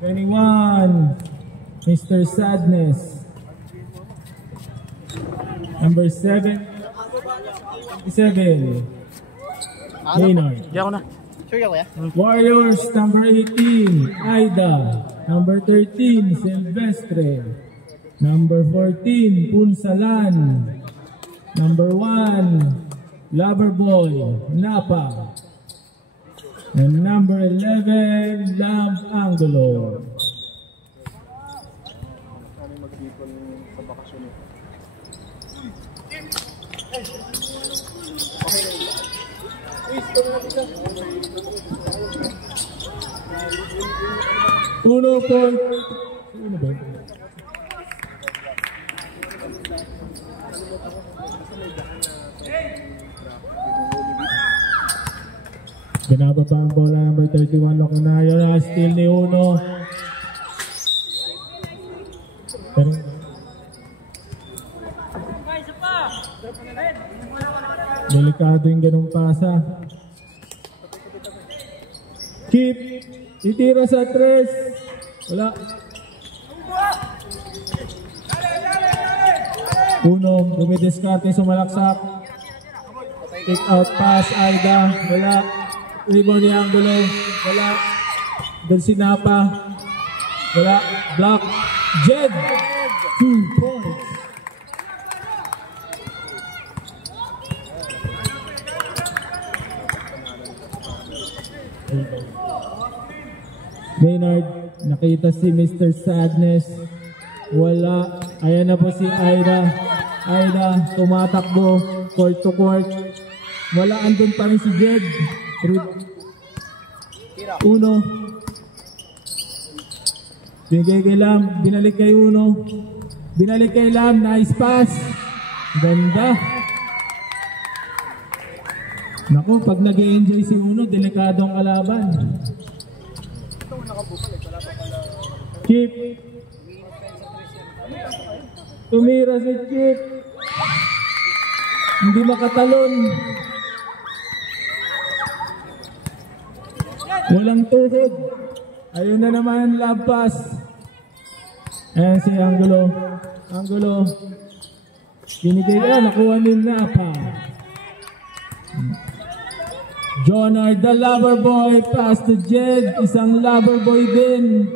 21, Mr. Sadness. Number 7, 7, Maynard. Di ako na. Sure ka, kuya? Warriors, number 18, Aida. Number 13, Silvestre. Number 14, Punsalan. Number 1, Loverboy, Napa. And number 11, Lamp Angulo. Uno point. Uno ba? Binaba pa ang bola, number 31, Loconayo na steal ni Uno. Pero delikado yung ganung pasa. Keep, itira sa 3. Wala. Uno, dumidiskarte, sumalaksak. Kick out pass, Aida. Wala. Rebound ni Angulo. Wala. Doon si Napa. Wala. Block. Jed. 2 points. Maynard, nakita si Mr. Sadness. Wala. Ayan na po si Aida. Aida, tumatakbo. Court to court. Wala, andun pa rin si Jed. Uno. Binigay kay Lam. Binalik kay Uno. Binalik kay Lam. Nice pass. Ganda. Naku, pag nag-e-enjoy si Uno, delikadong kalaban. Chip. Tumira si Chip. Hindi makatalon. Walang tuhod. Ayun na naman, love pass. Ayan si Angulo. Angulo. Binigay na, nakuha ni Napa. Jonard, the lover boy, pass to Jed. Isang lover boy din.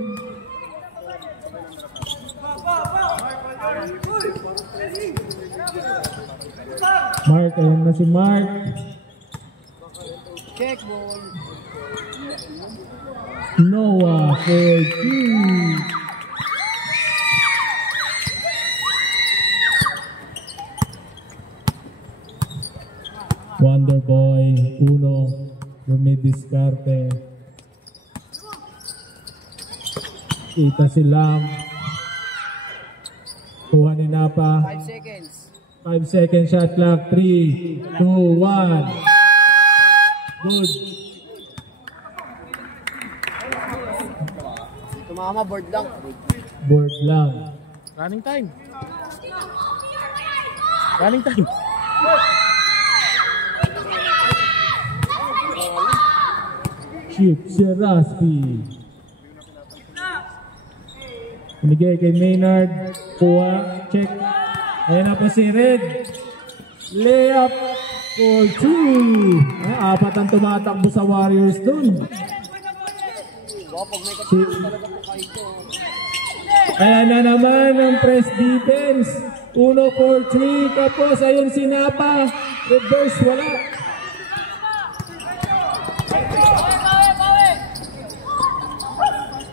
Mark, ayun na si Mark. Check ball. Noah for 2. Wonder Boy, Uno, dumidiskarte. Kita si Lam. Kuha ni Napa. 5 seconds. 5 second shot clock. 3, 2, 1. Good. Tumama, board lang. Board lang. Running time. Running time. Chip Seraspi. Binigay kay Maynard. Kuha. Check. Ayan na po si Red. Layup for 2. Apat ang tumatakbo sa Warriors dun. Ayan na naman ang press defense. 1 for 3. Tapos ayun si Napa. Reverse, wala.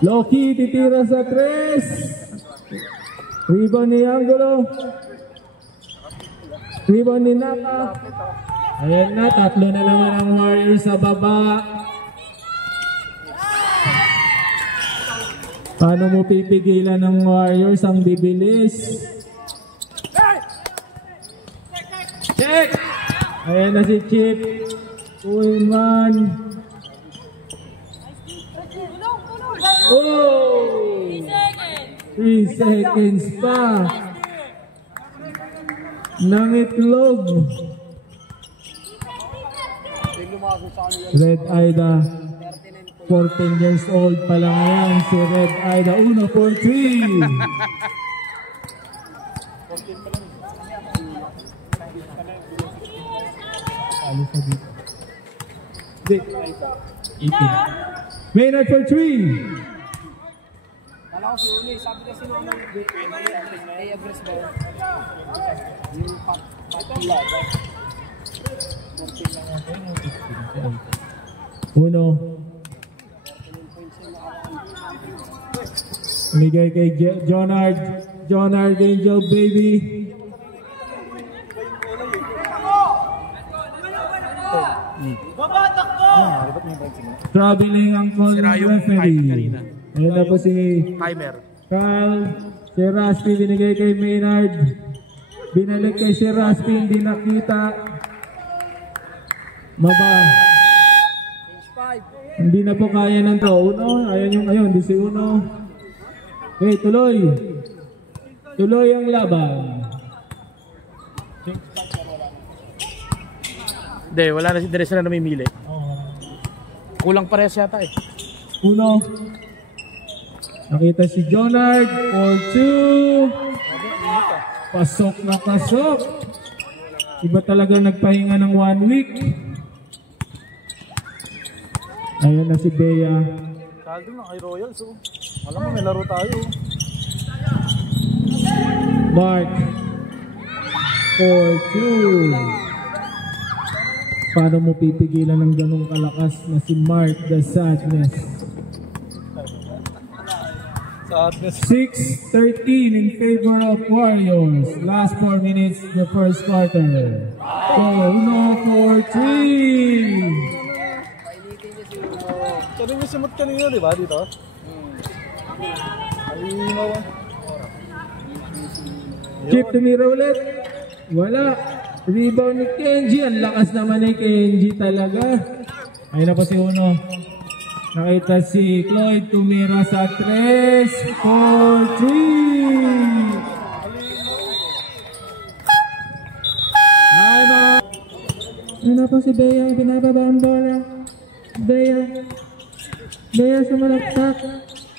Loki titira sa 3. Rebound ni Angulo. Rebound ni Napa. Ayan na, tatlo na naman ang Warriors sa baba. Paano mo pipigilan ng Warriors ang bibilis? Check! Ayan na si Chip. 2-in-1. Oh! 3 seconds pa. Nangitlog. Red Aida. 14 years old pa lang yan si Red Aida. 1 for 3. Hindi. 18. Maynard for 3. Kala ko si Uli, sabi kasi nung ay address ba yung patula ba? 14 lang natin. Uno. Bigay kay Jonard. Jonard Angel Baby. Traveling ang call ng referee. Ayan na po si Timer. Carl. Si Raspi binigay kay Maynard. Binalik kay si Raspi, hindi nakita. Maba. Hindi na po kaya ng to. Uno, ayan yung ayun, di si Uno. Okay, tuloy. Tuloy ang laban. Hindi, wala na si Dres na namimili. Kulang parehas yata eh. Uno. Nakita si Jonard for 2. Pasok na pasok. Iba talaga nagpahinga ng 1 week. Ayan na si Bea. Kaldo lang kay Royals oh. Alam mo may laro tayo. Mark for 2. Paano mo pipigilan ng ganong kalakas na si Mark the Sadness? 6-13 in favor of Warriors. Last 4 minutes the first quarter. So, Uno for 3. Sabi mo simot kanina di ba dito? Ay mo. Chip tumira ulit. Wala. Rebound ni Kenji. Ang lakas naman ni Kenji talaga. Ayun na po si Uno. Nakita si Cloyd tumira sa 3 for 3. Ayun na po si Bea. Binababa ang bola. Bea sumalaksak.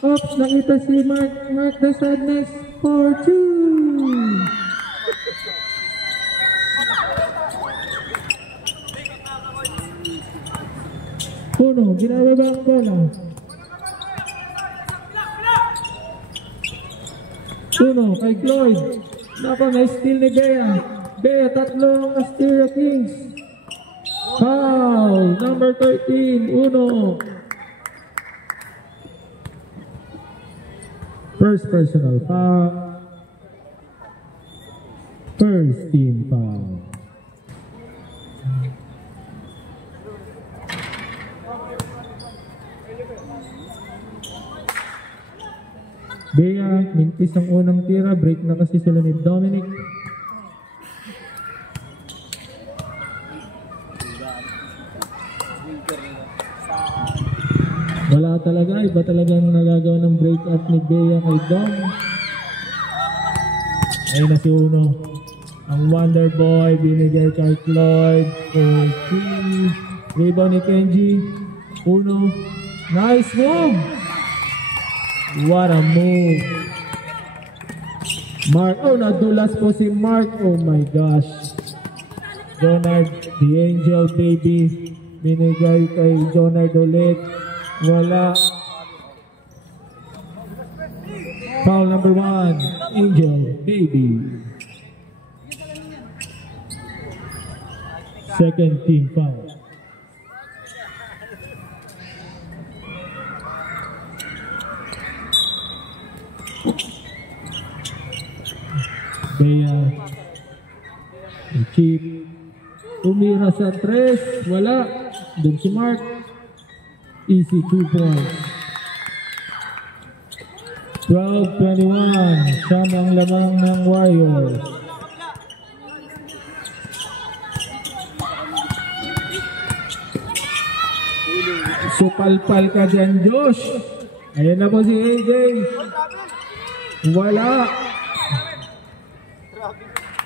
Oops, nakita si Mark the Sadness for 2. Uno, ginababa ang bola. Uno, kay Cloyd. Nako, na-steal ni Bea. Bea, tatlong Asteria Kings. Foul, number 13, Uno. First personal foul. First team foul. Bea, mintis ang unang tira. Break na kasi sila ni Dominic. Wala talaga. Iba talagang nagagawa ng break up ni Bea kay Dom. Ayun na si Uno. Ang Wonder Boy binigay kay Cloyd for 3. Rebound ni Kenji. Uno. Nice move! What a move! Mark, oh, nadulas po si Mark. Oh my gosh. Jonard, the Angel Baby. Binigay kay Jonard ulit. Wala. Foul number 1, Angel Baby. Second team foul. Bea, Chip, tumira sa 3, wala. Doon si Mark. Easy 2 points. 12-21. Siyam ang lamang ng Warriors. Supalpal ka dyan, Josh. Ayan na po si AJ. Wala.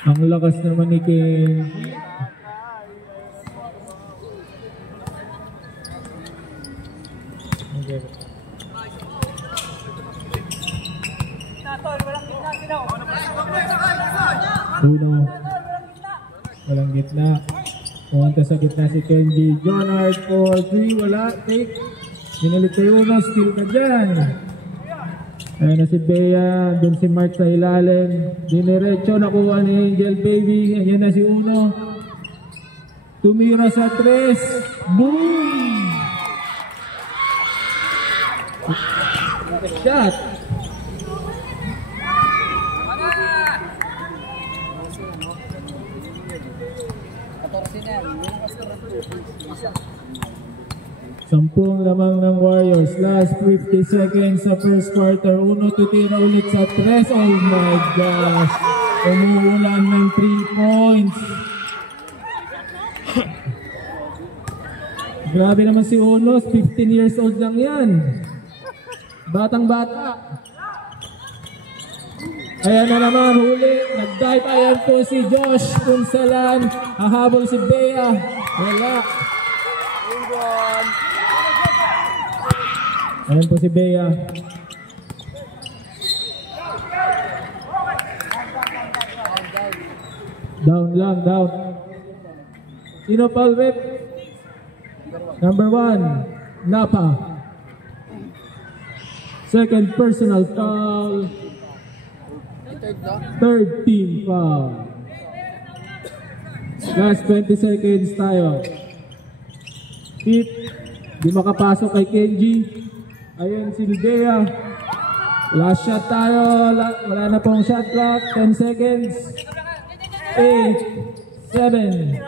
Ang lakas naman ni Ken. Uno. Walang gitna. Pumunta sa gitna si Kenji. Jonard for 3. Wala. Take. Pinalit kayo na. Steal ka dyan. Ayan na si Bea. Doon si Mark sa ilalim. Diniretso. Nakuha ni Angel Baby. Ayan na si Uno. Tumira sa 3. Boom! Shot! Sampung lamang ng Warriors. Last 50 seconds sa first quarter. Uno tutira ulit sa 3. Oh my gosh! Umuulan ng 3 points. Grabe naman si Unos. 15 years old lang yan. Batang bata. Ayan na naman, huli. Nag-dive. Ayan po si Josh Punsalan. Hahabol si Bea. Wala. Ayan po si Bea. Down lang, down. Sino pa rep? Number 1, Napa. Second personal foul. Third team foul. Last 20 seconds tayo. Hit. Di makapasok kay Kenji. Ayun si Bea. Last shot tayo. Wala na pong shot clock. 10 seconds. 8, 7,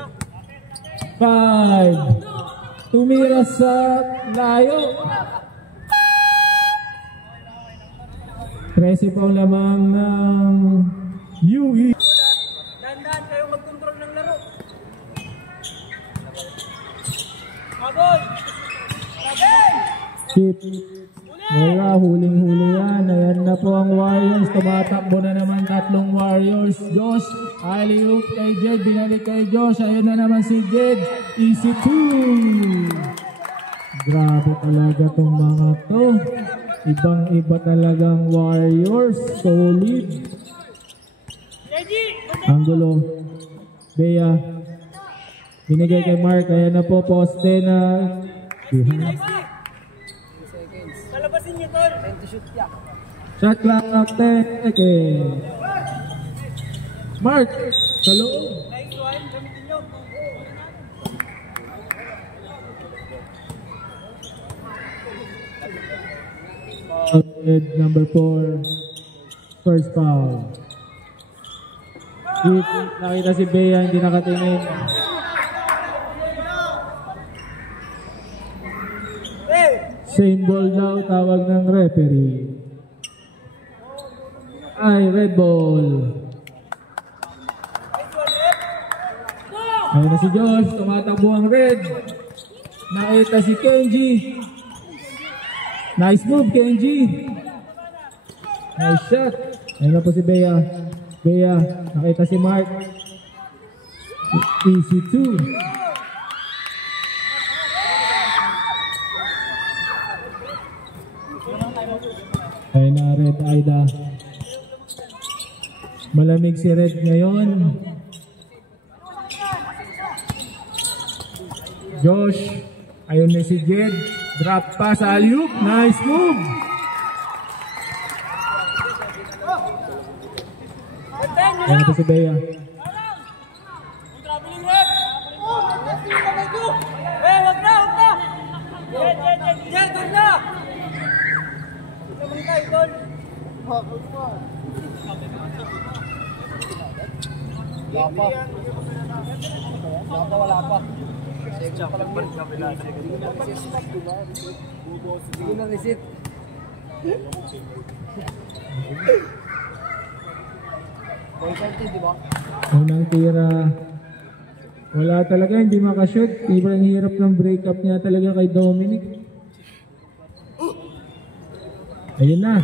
5. Tumira sa layo. 13 pa lamang ng UE. Dandan kayo mag-control ng laro. Mabol! Chip. Wala, huling-huli yan. Ayan na po ang Warriors. Tumatakbo na naman tatlong Warriors. Josh, alley-oop kay Jed. Binalik kay Josh. Ayun na naman si Jed. Easy 2. Grabe talaga tong mga to. Ibang-iba talagang Warriors. Solid. Ang gulo. Bea. Binigay kay Mark. Ayan na po, poste na. Palabasin niyo, Tol. 10 to shoot ya. Shot clock 10 seconds. Mark, sa loob. Nice one, gamitin niyo. Number 4. First foul. Hit. Nakita si Bea, hindi nakatingin. Same ball daw, tawag ng referee. Ay, red ball. Ayun na si Josh, tumatakbo ang red. Nakita si Kenji. Nice move, Kenji. Nice shot. Ayun na po si Bea. Bea, nakita si Mark. Easy 2. Ayun na, Red Aida. Malamig si Red ngayon. Josh. Ayun na si Jed. Drop pass, alley-oop. Nice move. Ayun na si Bea. Wala pa. Sige na reset. Unang tira. Wala talaga, hindi makashoot. Sobrang hirap ng breakup niya talaga kay Dominic. Ayun na.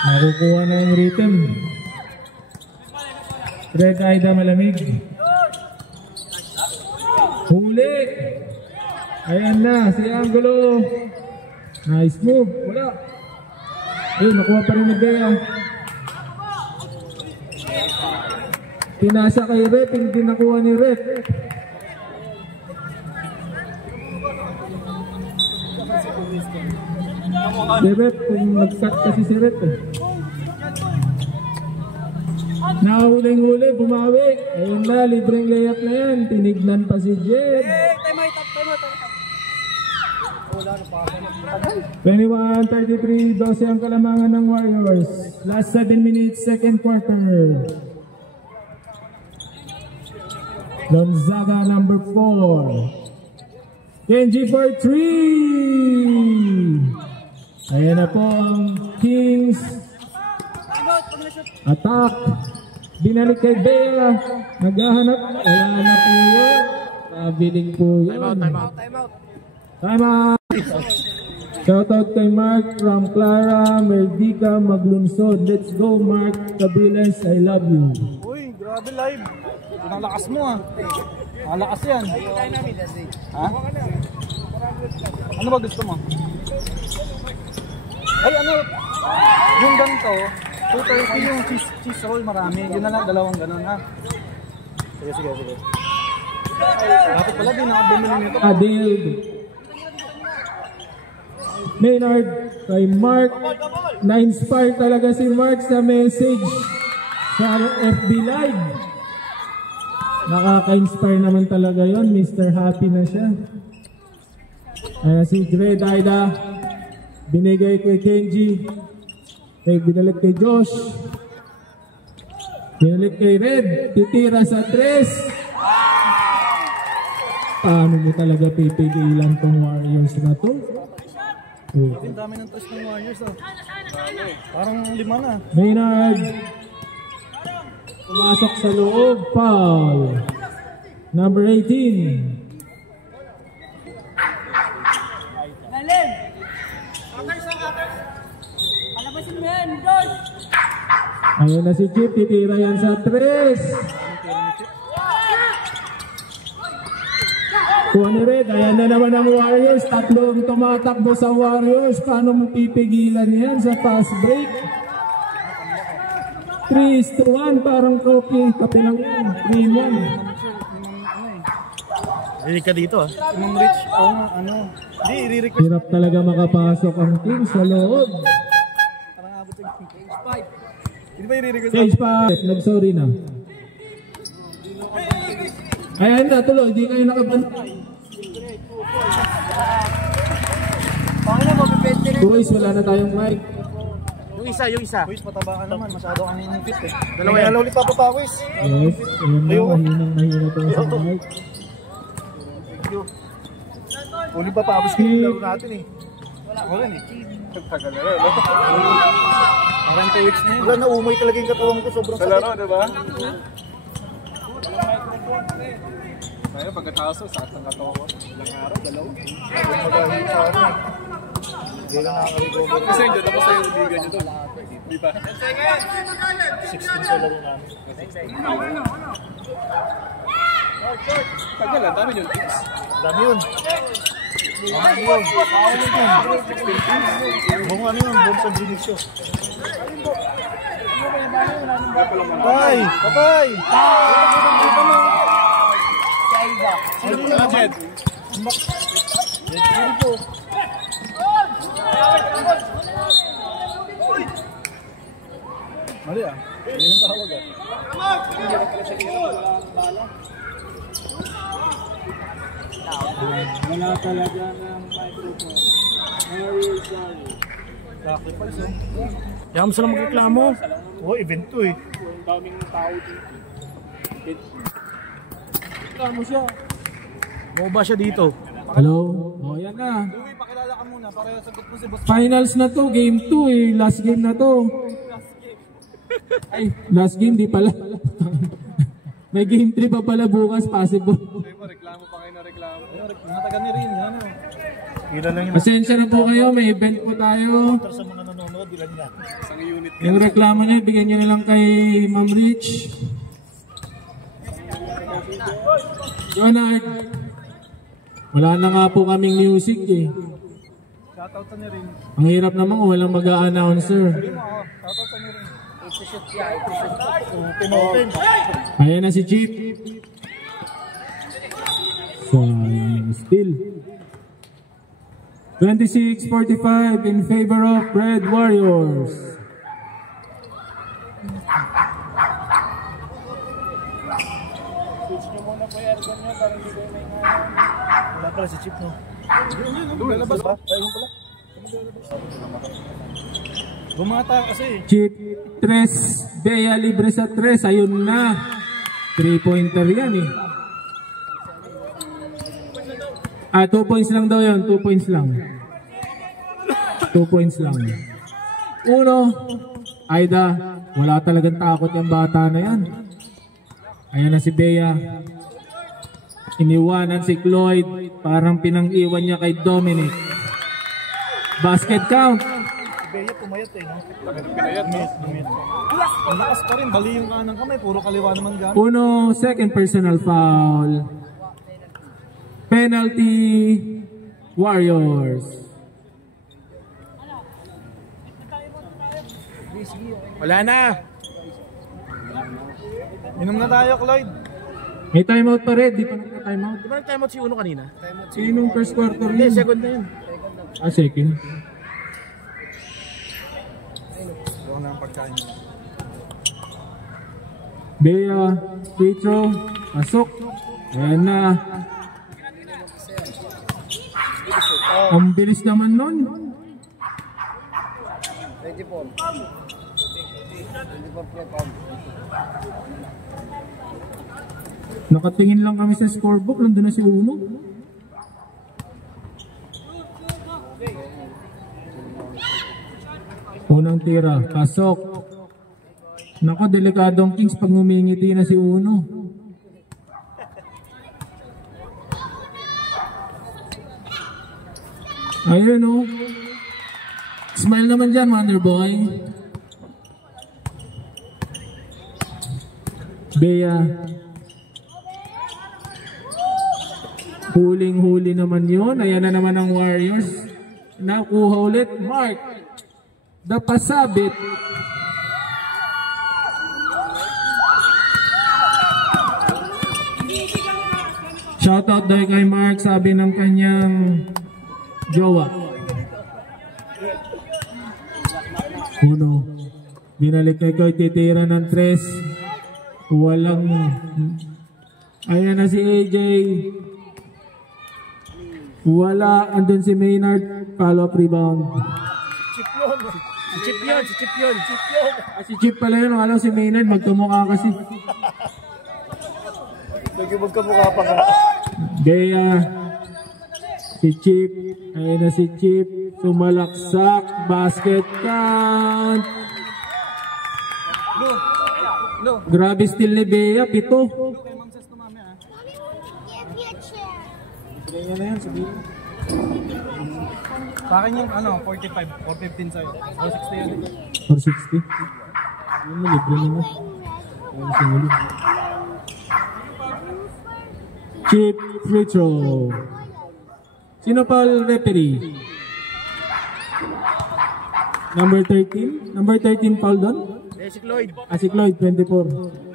Nakukuha na yung rhythm. Red Aida malamig. Huli. Ayan na, si Angulo. Nice move. Wala. Ayun, nakuha pa rin ni Bea. Pinasa kay Rep, hindi nakuha ni Rep. Si Rep, kung nag-cut kasi si Rep eh. Nahuling-huli, bumawi. Ayun na, libreng layup na yan. Tinignan pa si Jed. Time out. 21-33, 12 ang kalamangan ng Warriors. Last 7 minutes, second quarter. Gonzaga number 4. Kenji for 3. Ayan na po ang Kings. Attack. Binalik kay Bea. Naghahanap. Wala na po yun. Nabiling po yun. Time out. Time out. Shoutout kay Mark from Clara, Merdica, Maglunsod. Let's go Mark Cabiles, I love you. Uy, grabe live. Ang lakas mo ah. Ang lakas yan. Ha? Ano ba gusto mo? Ay ano, yung ganito, 230 yung cheese roll marami. Yun na lang, dalawang ganon ha. Sige. Dapat pala din nakabumili nito. Adil. Maynard kay Mark. Na-inspire talaga si Mark sa message sa FB Live. Nakaka-inspire naman talaga yon. Mr. Happy na siya. Si Dre Daida. Binigay kay Kenji. Binalik kay Josh. Binalik kay Red. Titira sa 3. Paano mo talaga pipigilan tong Warriors na to? Ang dami ng touch ng Warriors ah. Parang 5 na. Maynard. Pumasok sa loob. Foul. Number 18. Lalim! Akers! Palabasin mo yan, Josh! Ayun na si Chip. Titira yan sa 3. Kuha ni Red, ayan na naman ang Warriors. Tatlong tumatakbo sa Warriors. Paano mo pipigilan yan sa fast break? 3-1, parang kape lang yan. 3-1. Rinig ka dito ah. Imang Rich, ano. Hindi, i-request. Hirap talaga makapasok ang team sa loob. Parang abot yung Page 5. Hindi ba i-request? Page 5, nag-sorry na. Ayan na, tuloy, hindi kayo nakabantay. Paano mo, pipente rin? Boys, wala na tayong mic. Yung isa. Pawis, pataba ka naman. Masyado kang fit eh. Dalawa yan. Ulit pa Pawis. Yes, ayan na, mahina itong sa mic. Ulit pa Pawis kung yung laro natin eh. Wala eh. Tagal na rin. Parang 2 weeks na yun. Wala na, umay talaga yung katawan ko. Sobrang sakit. Sa laro, diba? Kaya pagkataso, sakit ang katawan ko. Ilang araw, dalaw. Magaling sa ano. Hindi na nakakaligover. Kasi yun, tapos na yung liga nyo doon. Di ba? 16 sa laro namin. Tagal lang, dami yun. Dami yun. Buong ano yun, buong sa Benicio. Patay! Patay! Ano na, Jed? Jed po. Mali ah. Hindi yung tawag ah. Wala talaga ng microphone. Very sorry. Sacrifice oh. Kaya mo sila magreklamo. Oh, event to eh. Ang daming tao dito. Reklamo siya. Buba siya dito. Hello? O, yan na. Uy, pakilala ka muna para sagot mo si Boss. Finals na to, game 2 eh. Last game na to. Ay, last game di pala. May game 3 pa pala bukas, possible. Reklamo pa kayo na reklamo. Natagal ni Rin, ano? Ilan lang yun. Pasensya na po kayo, may event po tayo. Sa mga nanonood, ilan yan? Isang unit. Yung reklamo nyo, bigyan nyo na lang kay Ma'am Rich. Leonard, wala na nga po kaming music eh. Shoutout sa niya rin. Ang hirap naman kung walang mag-a-announcer. Shoutout sa niya rin. Ito-shoot siya, ito-shoot. Open. Ayan na si Chip. Sayang still. 26-45 in favor of Red Warriors. Switch nyo muna po yung aircon nyo para hindi kayo may nga. Wala pala si Chip, no? Lalabas ba? Ayun pala. Bumata kasi. Chip 3, Bea libre sa 3. Ayun na. 3-pointer yan eh. 2 points lang daw yun. 2 points lang. 2 points lang. Uno. Aida. Wala talagang takot yung bata na yan. Ayan na si Bea. Iniwanan si Cloyd. Parang pinang-iwan niya kay Dominic. Basket count. Bea pumayat eh, no? Pinayat, no? Ang lakas pa rin, bali yung kanang kamay, puro kaliwa naman gamit. Uno, second personal foul. Penalty Warriors. Wala na! Inom na tayo, Cloyd. May timeout pa rin, di pa nagka-timeout. Di ba nag-timeout si Uno kanina? Sinong first quarter Hindi, yun? second na yun. Second. Huwag na ang pagkain. Bea, free throw, pasok. Ayan na. Ang bilis naman nun. 24. 24 play pound. Nakatingin lang kami sa scorebook, nandun na si Uno. Unang tira, pasok. Nako, delikadong Kings pag ngumingiti na si Uno. Ayun o. Smile naman dyan, Wonderboy. Bea. Huling-huli naman yun. Ayan na naman ang Warriors. Nakuha ulit. Mark. Dapasabit. Shoutout daw kay Mark, sabi ng kanyang jowa. Uno. Binalik kay Koy, titira ng 3. Walang. Ayan na si AJ. Wala. Andun si Maynard. Follow up rebound. Si Chip yun! Si Chip pala yun. Alam si Maynard. Magkamukha kasi. Sige, magkamukha pa ka. Bea. Si Chip. Ayan na si Chip. Sumalaksak. Basket count. Grabe still ni Bea. 7. Ganyan na yan, sabihin mo. Sa akin yung 45, 415 sa'yo. 460 yun. 460. Yun mo, libre naman. Ayun sinulog. Chip free throw. Sino pa referee? Number 13? Number 13 foul doon? Si Cloyd. Si Cloyd, 24.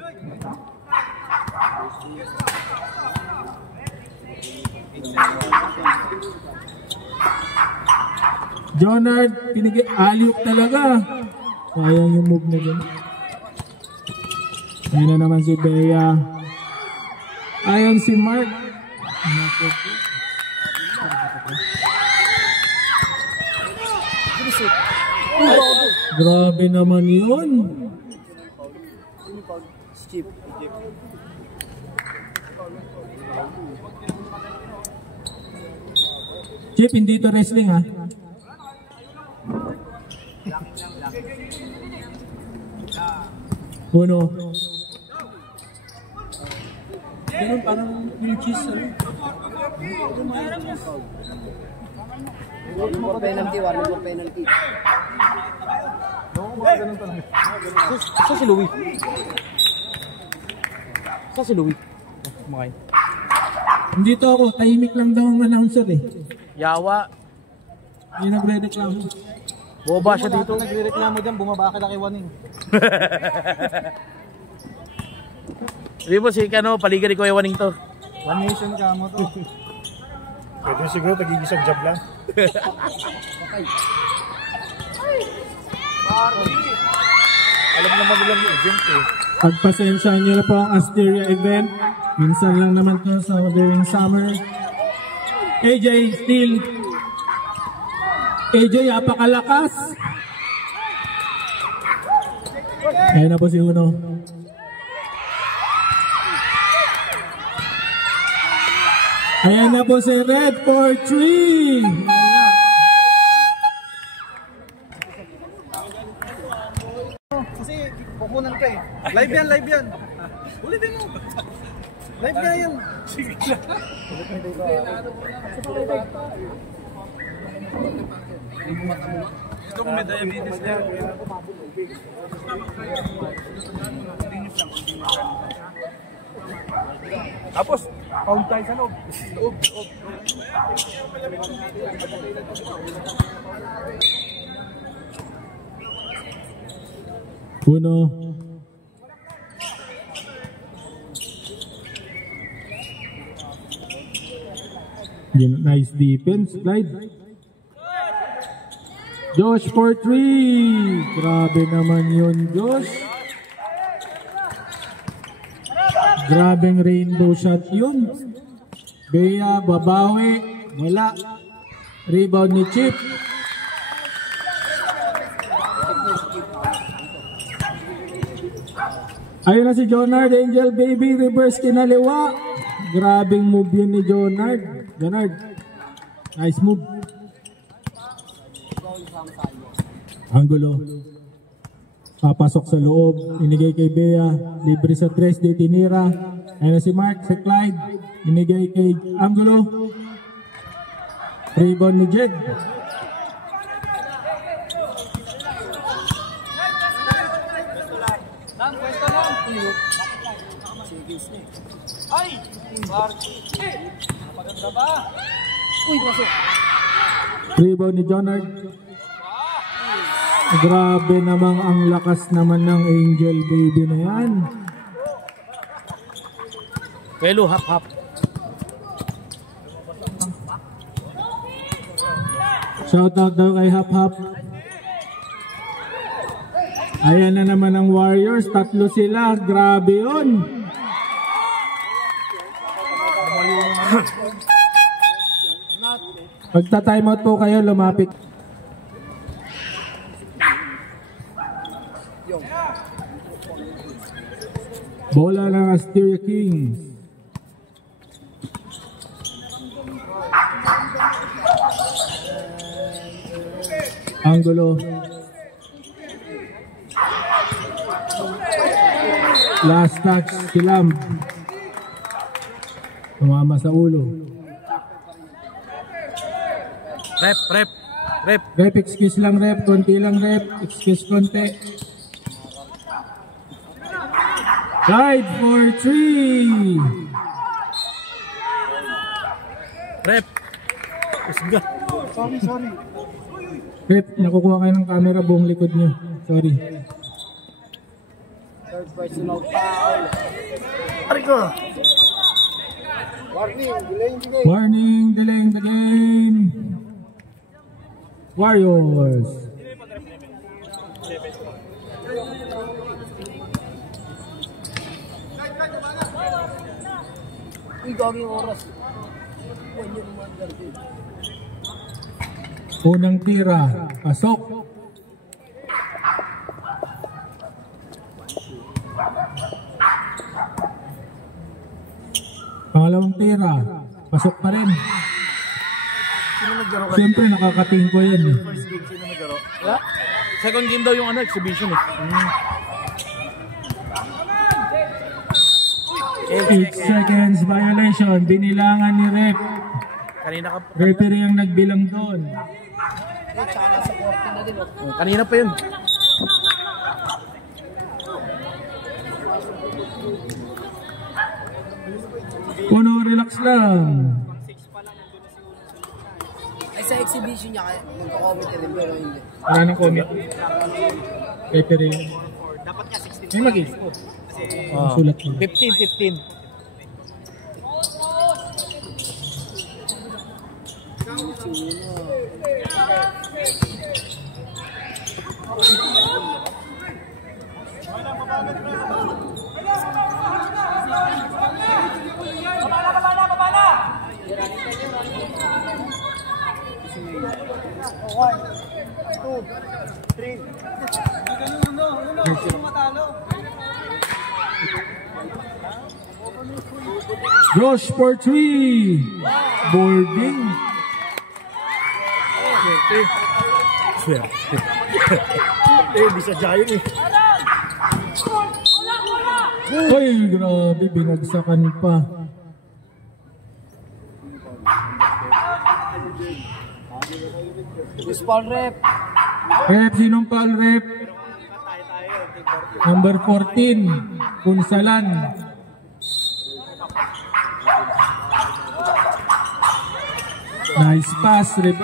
Jonard, alley-oop talaga. Sayang yung move na dyan. Ayun na naman si Bea. Ayun si Mark. Grabe naman yun. Chip. Chip, hindi to wrestling ha. Uno. Ganun parang yung cheese. More penalty, warning more penalty. Ganun talaga. Sa si Louie? Sa si Louie? Kumakain. Hindi to ako, tahimik lang daw ang announcer eh. Yawa. Yung nagre-reklamo. Boba siya dito. Nagre-reklamo dyan, bumaba ka na kay Waning. Hindi mo si Kano, paligari ko yung waning to. One Nation ka mo to. Pwede siguro tagigisang job lang. Alam naman nilang yung event eh. Pagpasensyahan nyo na po ang Asteria event. Minsan lang naman to sa during summer. AJ, still. AJ, apakalakas. Ayan na po si Uno. Ayan na po si Red for 3. Kasi kukunan ka eh. Live yan, live yan. Ulitin mo. Live nga yan. Sige lang. Ito kung may diabetes na. Tapos, pound tayo sa loob. Loob. Uno. Nice defense, Clyde. Josh for 3. Grabe naman yun, Josh. Grabeng rainbow shot yun. Bea, babawi. Wala. Rebound ni Chip. Ayun na si Jonard. Angel baby. Reverse kinaliwa. Grabeng move yun ni Jonard. Jonard. Nice move. Angulo. Papasok sa loob. Inigay kay Bea. Libre sa 3. Di tinira. Ayun na si Mark. Si Clyde. Inigay kay Angulo. Rebound ni Jed. Ay! Maganda ba? Uy, masok. Rebound ni Jonard. Grabe namang ang lakas naman ng Angel baby na yan. Pelo, hap-hap. Shoutout daw kay Hap Hap. Ayan na naman ang Warriors. 3 sila. Grabe yun. Pagta-timeout po kayo, lumapit. Bola ng Asteria Kings. Angulo. Last touch, Kilam. Tumama sa ulo. Rep. Rep, excuse lang rep. Konti lang rep. Excuse konti. Ride for 3. Rep. Sorry. Rep, nakukuha kayo ng camera buong likod nyo. Sorry. Third personal foul. Arigo. Warning, delaying the game. Warriors. Uy, gawin yung oras. Huwag niyo naman garden. Unang tira. Pasok. Pangalawang tira. Pasok pa rin. Siyempre nakakating ko yan. Yeah? Second game daw yung exhibition eh. 8 seconds violation. Binilangan ni Rep. Kanina ka Referee ang nagbilang doon. Tsaka nasa 40 na din. Kanina pa yun. Puno, relax lang. Ay, exhibition niya kaya magko-comment din pero hindi. Wala nang comment. Pepe rin. Dapat ka 16. May mag-is. Sulat mo. 15. Josh for 3. Boarding. Bisa giant eh. Uy, grabe, binagsakan pa. Spal rep. Rep, sinong pal rep? Number 14, Kunsalan. Nice pass, rep.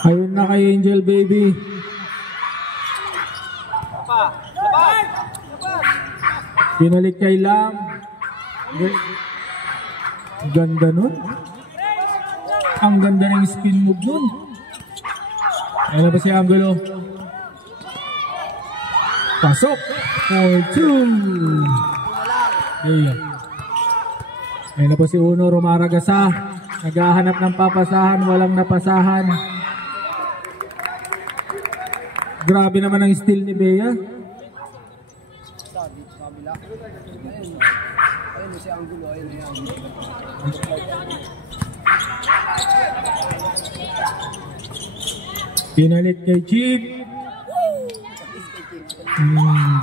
Ayun na kay Angel Baby. Pinalik kay Lam. Ganda nun. Ang ganda ng spin move nun. Ayan na ba si Angulo? Pasok for 2. Okay. Ayan na po si Uno Romaragasa. Naghahanap ng papasahan, walang napasahan. Grabe naman ang steal ni Bea. Ayun si Angulo, ayun na yan. Pinalit kay Chip.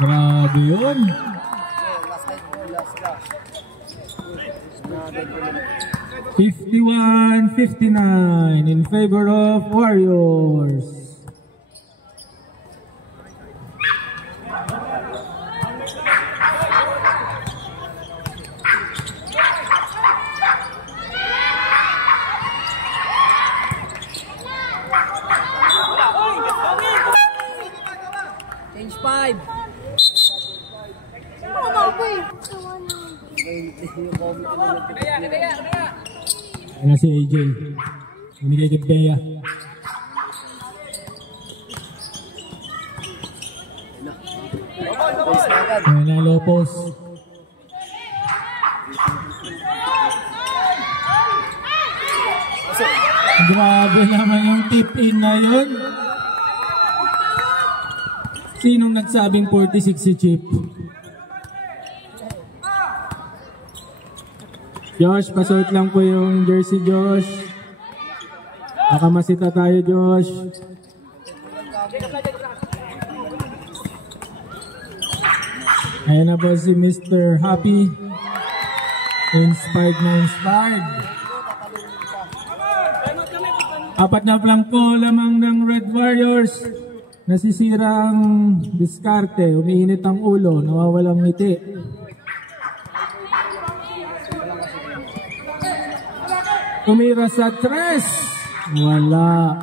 Grabe yun. Last. 51-59 in favor of Warriors. Change 5. Ayan na si AJ. Binigay kay Bea. Ayan na Lopos. Grabe naman yung tip-in na yun. Sinong nagsabing 46 si Chip? Josh, pasuot lang po yung jersey, Josh. Baka masita tayo, Josh. Ayan na po si Mr. Happy. Inspired na inspired. 4 na plangko lamang ng Red Warriors. Nasisira ang diskarte. Umiinit ang ulo. Nawawalang ngiti. Tumira sa 3. Wala.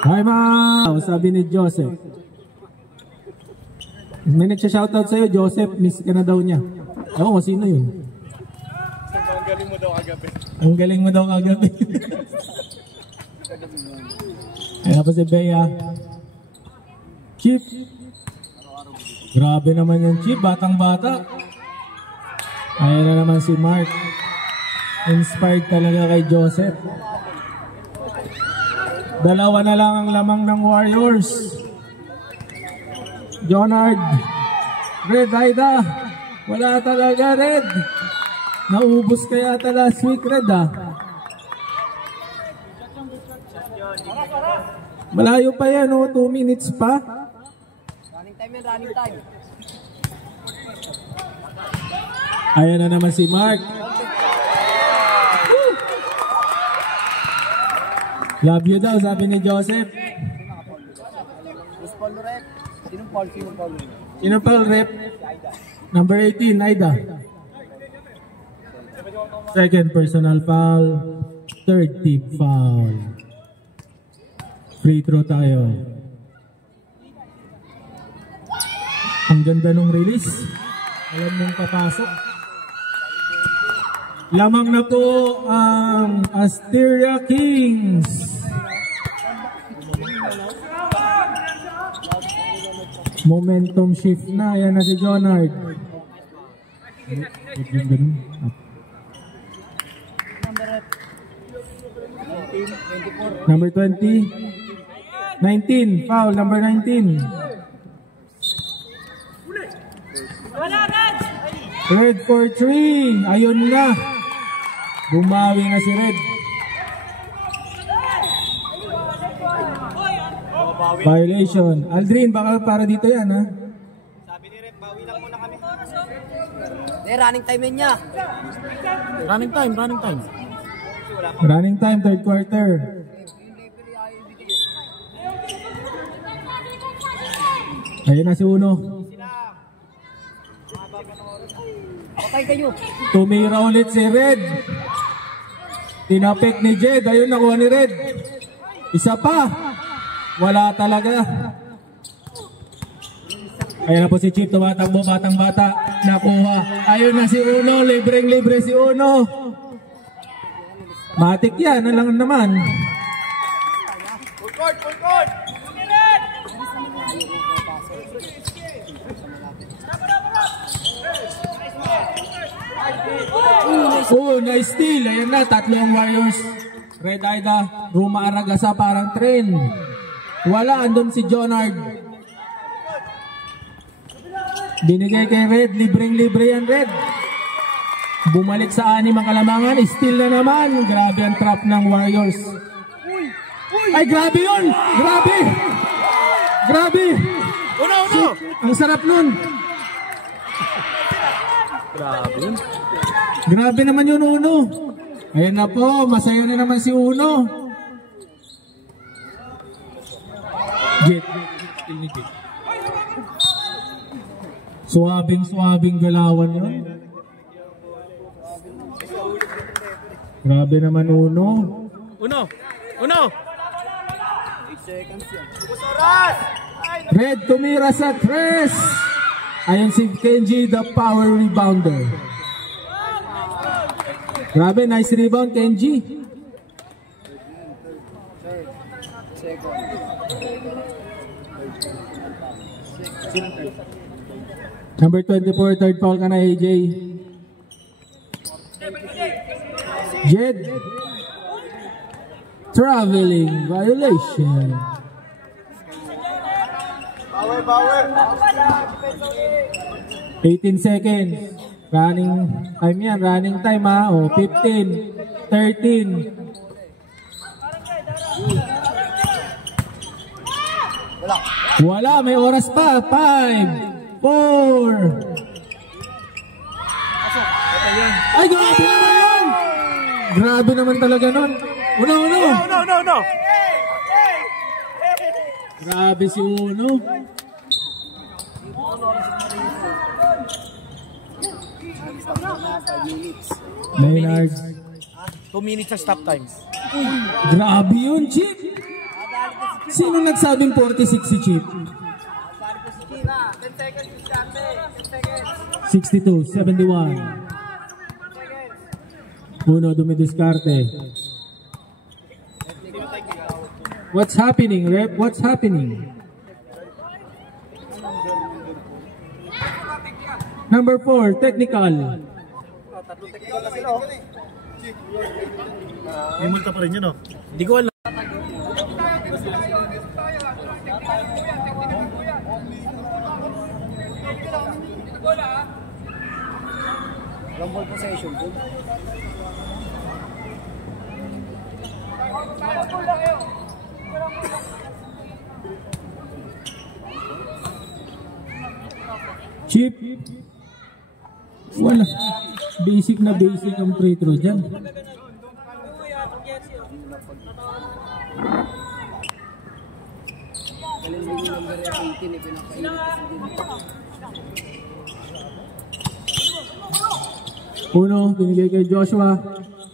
Time out. Sabi ni Joseph. May nagsha-shoutout sa'yo, Joseph. Miss ka na daw niya. Ewan ko, sino yun? Ang galing mo daw kagabi. Ang galing mo daw kagabi. Ayan pa si Bea. Chip. Grabe naman yung Chip. Batang-bata. Ayan na naman si Mark. Inspired talaga kay Joseph. 2 na lang ang lamang ng Warriors. Jonard. Red Aida. Wala talaga Red. Naubos kaya tala sweet Red Malayo pa yan 2 minutes pa. Running time yan, running time. Ayan na naman si Mark. Love you daw, sabi ni Joseph. foul, sino foul? Sino foul, rep? Number 18, Aida. Second personal foul. Third team foul. Free throw tayo. Ang ganda nung release. Alam mong papasok. Lamang na po ang Asteria Kings. Momentum shift na. Yan na si Jonard. Number 20. 19. Foul. Number 19. Red for 3. Ayun na. Bumawi na si Red. Violation. Aldrin, baka para dito yan, ha? Sabi ni Rep, bawi lang muna kami. Running time yun niya. Running time, running time. Running time, third quarter. Ayun na si Uno. Patay kayo. Tumira ulit si Red. Tinapik ni Jed. Ayun, nakuha ni Red. Isa pa. Wala talaga. Ayun na po si Chip. Tumatakbo, batang-bata. Nakuha. Ayun na si Uno. Libreng-libre si Uno. Matik yan. Alang naman. Full court, full court! Oh, nice steal. Ayan na, tatlong Warriors. Red Aida, Ruma Aragasa parang train. Wala, andun si Jonard. Binigay kay Red, libreng-libre yan Red. Bumalik sa anim ang kalamangan, steal na naman. Grabe ang trap ng Warriors. Ay, grabe yun! Grabe! Grabe! Uno, uno! Ang sarap nun. Grabe yun. Grabe naman yun, Uno. Ayan na po, masaya na naman si Uno. Jet. Suwabing galawan yun. Grabe naman, Uno. Uno! Uno! 8 seconds yan. Red tumira sa tres. Ayan si Kenji, the power rebounder. Grabe, nice rebound, Kenji. Number 24, third foul ka na, AJ. Jed. Traveling violation. Power! 18 seconds. Running time yan. Running time ha. O, 15. 13. Wala. May oras pa. 5. 4. Ay, grabe naman yun. Grabe naman talaga nun. Uno. No! Grabe si Uno. Maynard. 2 minutes ang stop time. Grabe yun, Chip. Sino nagsabing 46 si Chip? 62, 71. Uno dumidiskarte. What's happening, Rep? What's happening? Number 4, technical. May multa pa rin yun, oh. Hindi ko alam. Long ball possession. Chip. Wala. Basic na basic ang free throw dyan. Uno, binigay kay Joshua.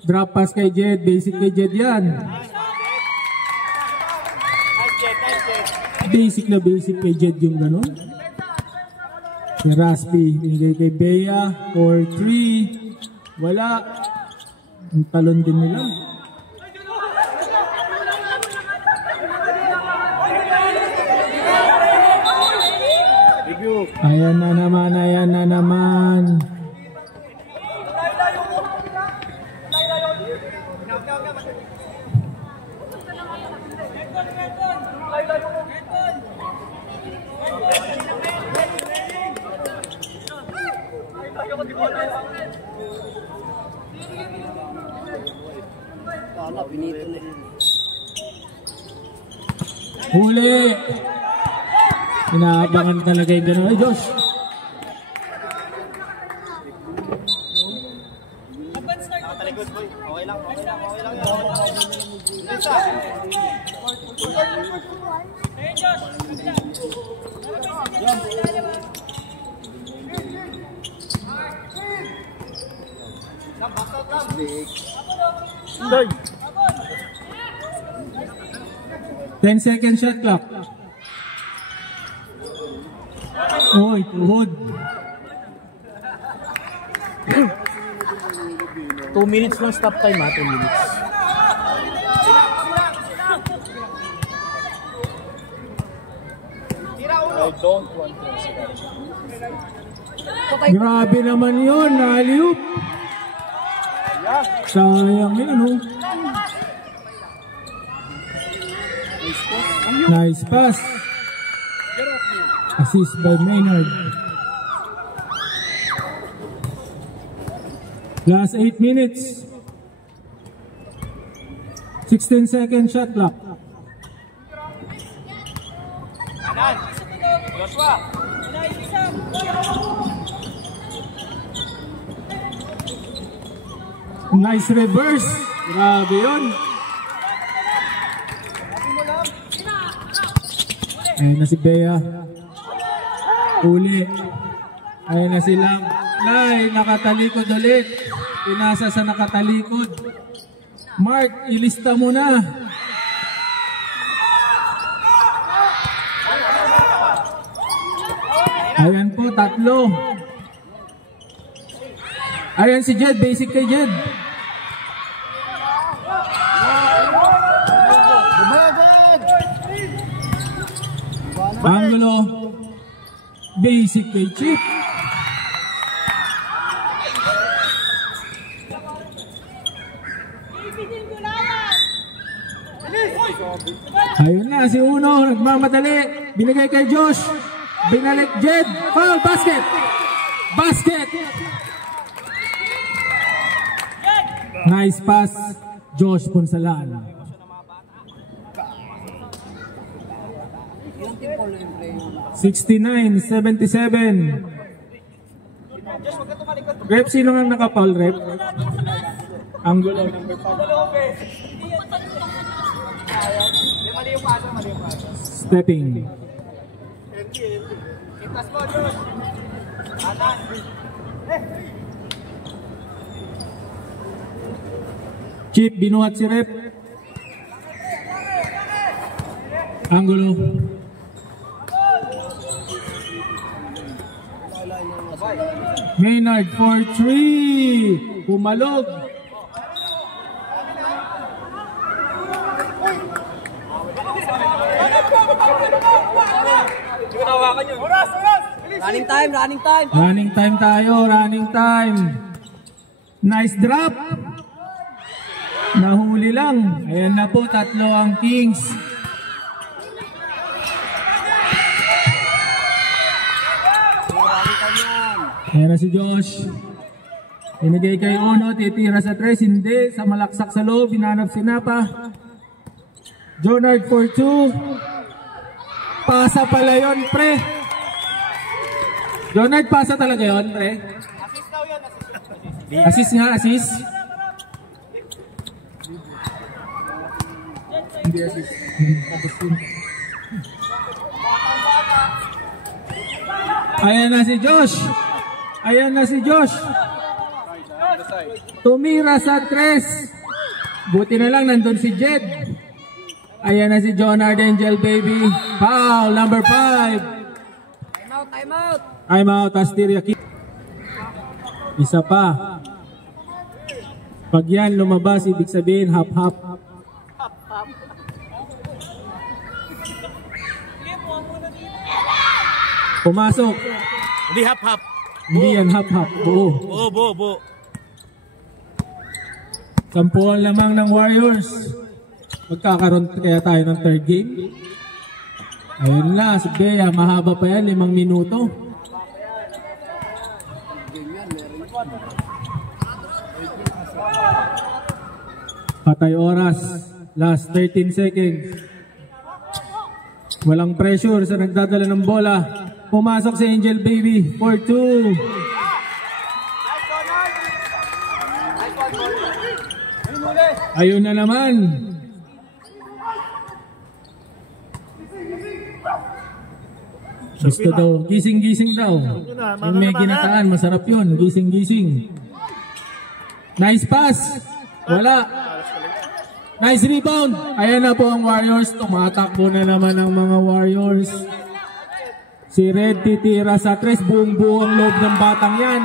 Drop pass kay Jed. Basic kay Jed yan. Basic na basic kay Jed yung gano'n. Si Raspi, binigay kay Bea. 4-3. Wala. Ang talon din nila. Ayan na naman, ayan na naman. Huli! Inaabangan talaga yung gano'n. Ay, Josh! Okay lang yan. 10-second shot clock. Oy, tuhod. 2 minutes lang stop time ha, 2 minutes. I don't want to. Grabe naman yun, alley-oop. Sayang yun, no? Nice pass. Assist by Maynard. Last 8 minutes. 16-second shot clock. Joshua. Nice reverse. Grabe yun. Ayan na si Bea. Uli. Ayan na sila. Ay, nakatalikod ulit. Pinasa sa nakatalikod. Mark, ilista mo na. Ayan po, tatlo. Ayan si Jed, basic kay Jed. Angulo, basic kay Chip. Ayun na, si Uno, nagmamadali. Binigay kay Josh. Binalik Jed. Foul, basket. Basket. Nice pass, Josh Ponsalan. $69-77. Rep, sino nga naka-foul, Rep? Angulo. Stepping. Chip, binuhat si Rep. Angulo. Maynard for 3. Pumalog. Running time, running time. Running time tayo, running time. Nice drop. Nahuli lang. Ayan na po, tatlo ang Kings. Ayan na si Josh. Binigay kay Uno, titira sa 3, hindi. Sa malaksak sa loob, binanap si Napa. Jonard for 2. Pasa pala yun, pre. Jonard, pasa talaga yun, pre. Assist daw yun, Assist nga, assist. Hindi assist. Ayan na si Josh. Ayan na si Josh. Tumira sa 3. Buti na lang nandun si Jed. Ayan na si Jonard Angel baby. Foul number 5. Time out. I'm out. Asteria kick. Isa pa. Pag yan lumabas, ibig sabihin hap-hap. Pumasok. Hindi hap-hap. Hindi yan hap-hap. Buo. Buo. 10 lamang ng Warriors. Magkakaroon kaya tayo ng third game. Ayun na, si Bea, mahaba pa yan, 5 minuto. Patay oras, last 13 seconds. Walang pressure sa nagdadala ng bola. Pumasok si Angel Baby for 2. Ayun na naman. Gusto daw, gising-gising daw. Yung may ginataan, masarap yun. Gising-gising. Nice pass. Wala. Nice rebound. Ayan na po ang Warriors. Tumatakbo na naman ang mga Warriors. Si Red titira sa 3. Buong-buo ang loob ng batang yan.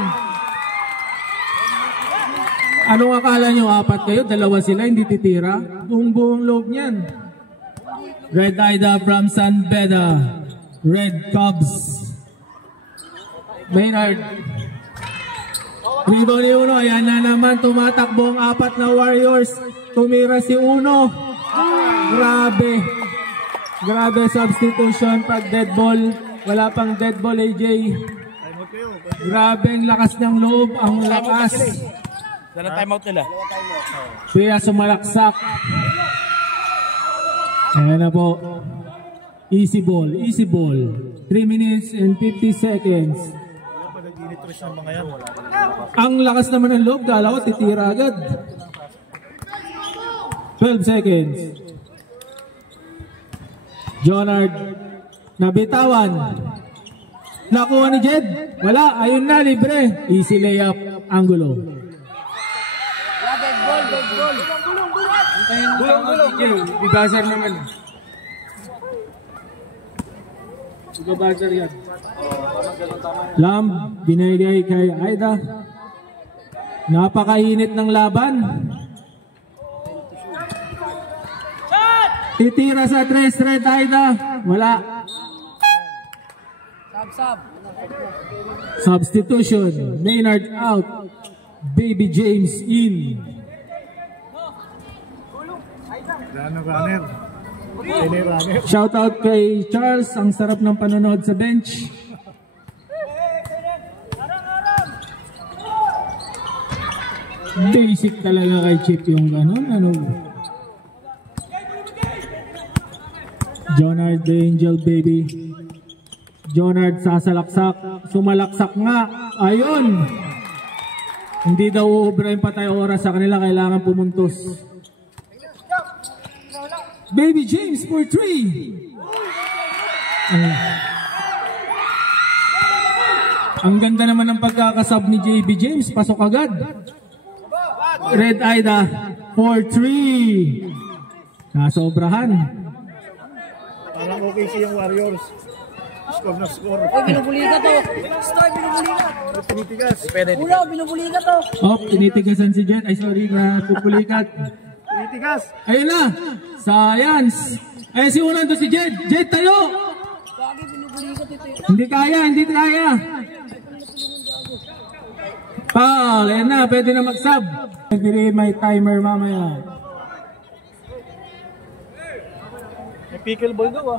Anong akala nyo? 4 kayo? 2 sila, hindi titira? Buong-buo ang loob niyan. Red Ida from San Beda. Red Cubs. Maynard. Rebound ni Uno. Ayan na naman. Tumatakbo ang 4 na Warriors. Tumira si Uno. Grabe. Grabe substitution pag dead ball. Wala pang dead ball, AJ. Grabe ang lakas ng loob. Ang lakas. Saan ang timeout nila? Kaya sumalaksak. Ayan na po. Easy ball, easy ball. 3 minutes and 50 seconds. Ang lakas naman ng loob, kala ko titira agad. 12 seconds. Jonard nabitawan. Nakuha ni Jed. Wala, ayun na, libre. Easy layup, Angulo. Gulong. Bibasar naman. Bibasar yan. Lamb, binigay kay Aida. Napakainit ng laban. Titira sa 3, Red Aida. Wala. Substitution. Maynard out. Baby James in. Shout out kay Charles. Ang sarap ng panonood sa bench. Basic talaga kay Chip yung ano. Jonard the Angel baby. Jonard sasalaksak. Sumalaksak nga. Ayun. Hindi daw uubra yung patay oras sa kanila. Kailangan pumuntos. Baby James for 3. Ang ganda naman ng pagkakasab ni JB James. Pasok agad. Red Aida for 3. Nasobrahan. Parang okay siyang Warriors. Score na score. Oy, binubuli ka to. Star, binubuli ka. Tinitigas. Ulaw, binubuli ka to. Oh, tinitigasan si Jet. Ay, sorry, pupulikat. Tinitigas. Ayun na. Science. Ayun si Unan to si Jet. Jet, tayo. Lagi binubuli ka tito. Hindi kaya. Foul. Ayun na, pwede na mag-sub. Nagdirin may timer mamaya. May pickleball daw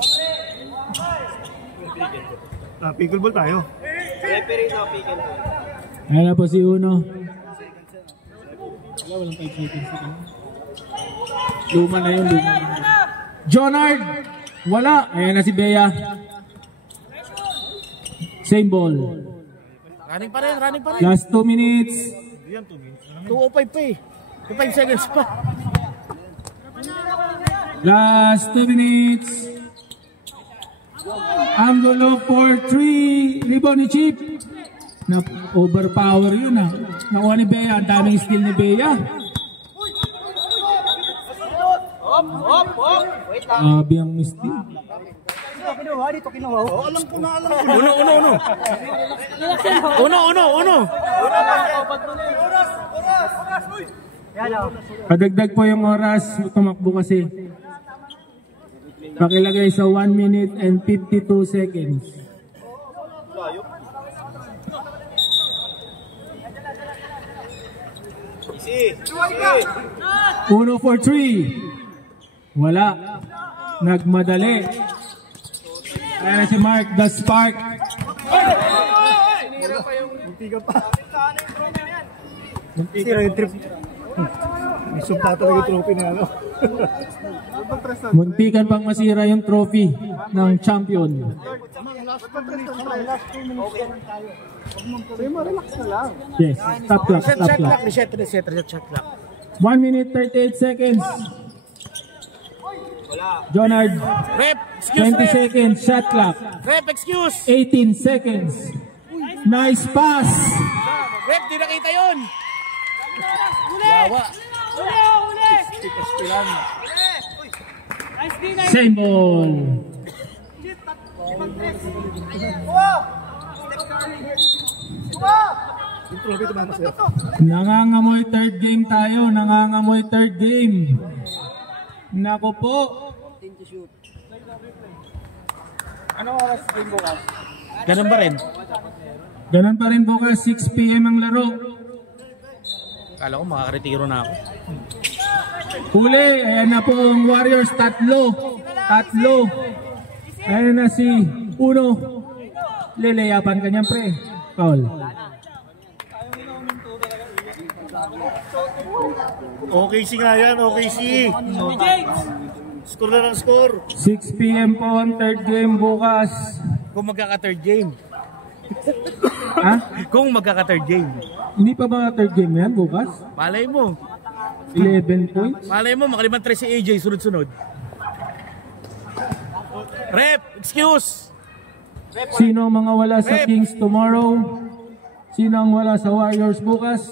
pickleball tayo. Ayan na po si Uno. Walang 5 seconds. Luma na yun. Jonard. Wala. Ayan na si Bea. Same ball. Running pa rin. Last 2 minutes. 2:05 pa eh. 5 seconds pa. Last 2 minutes. Angulo for 3. Rebound ni Chip. Na overpower yun ah. Nakuha ni Bea. Ang daming steal ni Bea. Abi ang steal. Uno. Padagdag po yung oras. Tumakbo kasi. Pakilagay sa 1 minute and 52 seconds. Uno for 3. Wala. Nagmadali. Ayan na si Mark, the spark. Muntikan pa. Sira yung trip. May sumpa talaga yung trophy na ano. Muntikan pang masira yung trophy ng champion. Yes, stop clock, stop clock. Reset clock. 1 minute 38 seconds. Jonard, Rep, excuse 20 seconds, shot clock. Rep, excuse. 18 seconds. Nice pass. Rep, di nakita yun. Yawa. Same ball. Yung trophy tumama sa'yo. Nangangamoy third game tayo. Nangangamoy third game. Nako po. Anong oras game bukas? Ganun ba rin? Ganun pa rin bukas, 6 PM ang laro. Kala ko makakaretiro na ako. Huli, ayan na po ang Warriors, tatlo. Ayan na si Uno. Leleyapan ka niyan, pre. Foul. OKC nga yan, OKC. Score na ng score. 6 PM po ang third game bukas. Kung magkaka-third game. Ha? Kung magkaka-third game. Hindi pa ba third game yan bukas? Malay mo. 11 points? Malay mo, makalimang 3 si AJ sunod-sunod. Rep, excuse. Sino ang mga wala sa Kings tomorrow? Sino ang wala sa Warriors bukas?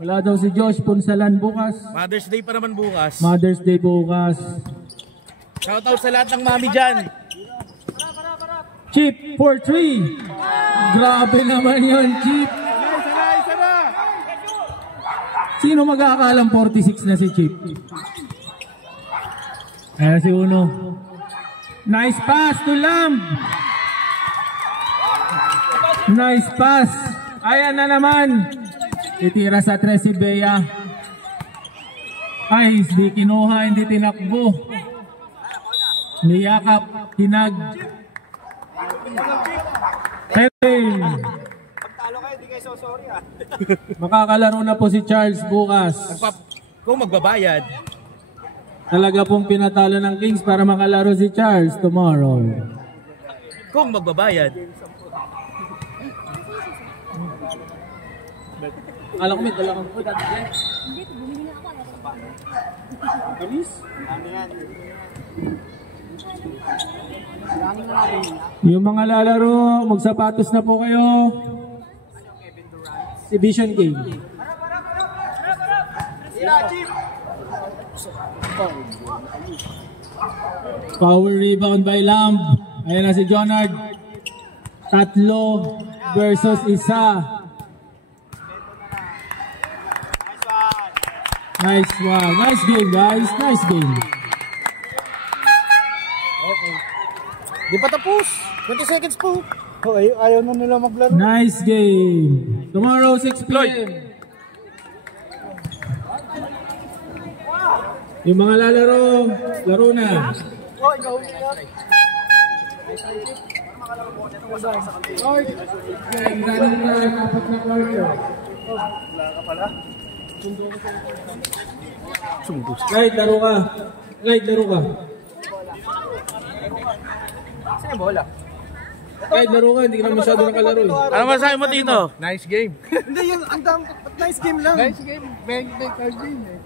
Wala daw si Josh Punsalan bukas. Mother's Day pa naman bukas. Mother's Day bukas. Shoutout sa lahat ng mami dyan. Chip for 3. Grabe naman yun, Chip. Sino mag-aakalang 46 na si Chip? Ayan si Uno. Nice pass to Lamb. Nice pass. Ayan na naman. Itira sa 3 si Bea. Ay, hindi kinuha, hindi tinakbo. Niyakap, tinag. Hey. Pagtalo kayo, di kayo so sorry ah. Makakalaro na po si Charles bukas. Kung magbabayad. Talaga pong pinatalo ng Kings para makalaro si Charles tomorrow. Kung magbabayad. Alam ko may dala kang food. Hindi, bumili na ako. Kamis? Ano yan? Yung mga lalaro, magsapatos na po kayo. Exhibition game. Power rebound by Lamb. Ayan na si Jonard. 3 versus 1. Nice one. Nice game, guys. Nice game. Okay. Di pa tapos. 20 seconds po. Oh, ayaw na nila maglaro. Nice game. Tomorrow, 6 PM. Yung mga lalaro, laro na. Running time, 4 na quarter. Wala ka pala. Guide, laro ka. Guide, laro ka. Saan yung bola? Guide, laro ka. Hindi ka na masyado nakalaro. Ano masabi mo dito? Nice game. Hindi, yun, ang dam, nice game lang. Nice game. May card game eh.